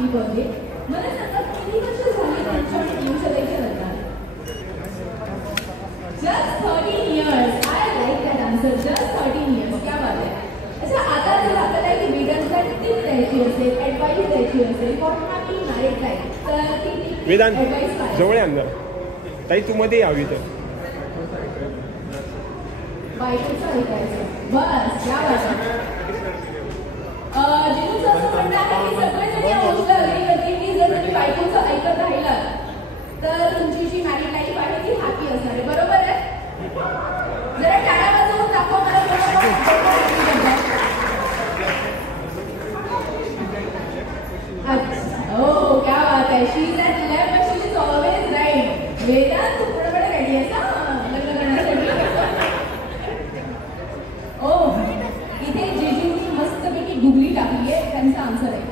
Happy birthday. मला सांगा किती वर्ष झाली तुमच्या पियुषताईच्या लग्नाला? Just 13 years. I like that answer. Just 13 years. क्या बात है. अच्छा, आता जर आपल्याला एक वेदांतला टिप द्यायची असेल, ॲडवाईस द्यायची असेल फॉर हॅपी मॅरिड लाईफ, तर ती वेदांत ॲडवाईस काय? जवळ अंदर ताई तू मध्ये यावी तर बायकोचं ऐकायचं. बस, क्या बात आहे. जिथून असं म्हणणं आहे की सगळेजण या गोष्टीला अग्री करतील की जर तुम्ही बायकोचं ऐकत राहिलात तर तुमची जी मॅरिड लाईफ आहे ती हॅपी असणार आहे. बरोबर आहे? जरा टाळ्या वाजवून दाखवा मला हो, क्या बात आहे. She is at left but she is always right. Vedant तू बरोबर रेडी आहेस ना लग्न करण्यासाठी? ओ, इथे जेजूंनी मस्तपैकी गुगली टाकली आहे, त्यांचा आन्सर आहे.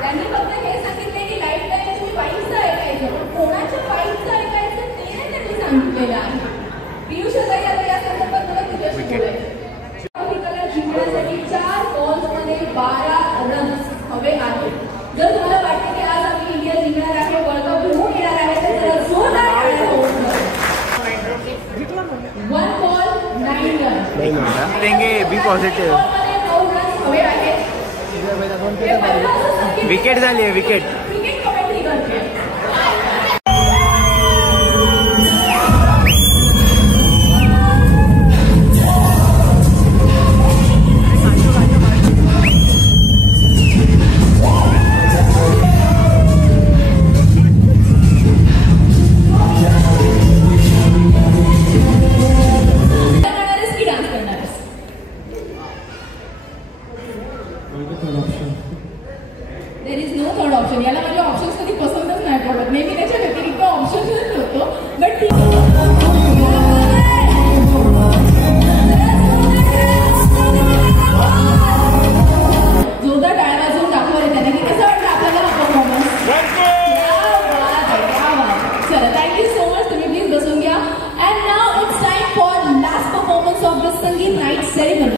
त्यांनी फक्त हे सांगितले की लाईफ टाईम तुम्ही वाईफचं ऐकायचं, पण कोणाच्या वाईफचं ऐकायचं ते नाही त्यांनी सांगितलेलं आहे. पियुषताई, आता या संदर्भात मला तुझ्याशी बोलायचं. जिंकण्यासाठी 4 बॉल्समध्ये 12 रन्स हवे आहेत. जर तुम्हाला वाटते की आज आपली इंडिया जिंकणार आहे, वर्ल्ड कप होऊन येणार आहे, तर जरा जोरदार टाळ्या होऊन 1 बॉल 9 रन देंगे. बी पॉझिटिव्ह. हवे आहेत. विकेट झाली आहे. विकेट कमेंट्री करते. There is no third option. याला माझे ऑप्शन्स कधी पसंतच नाही पडत. नेहमी त्याच्या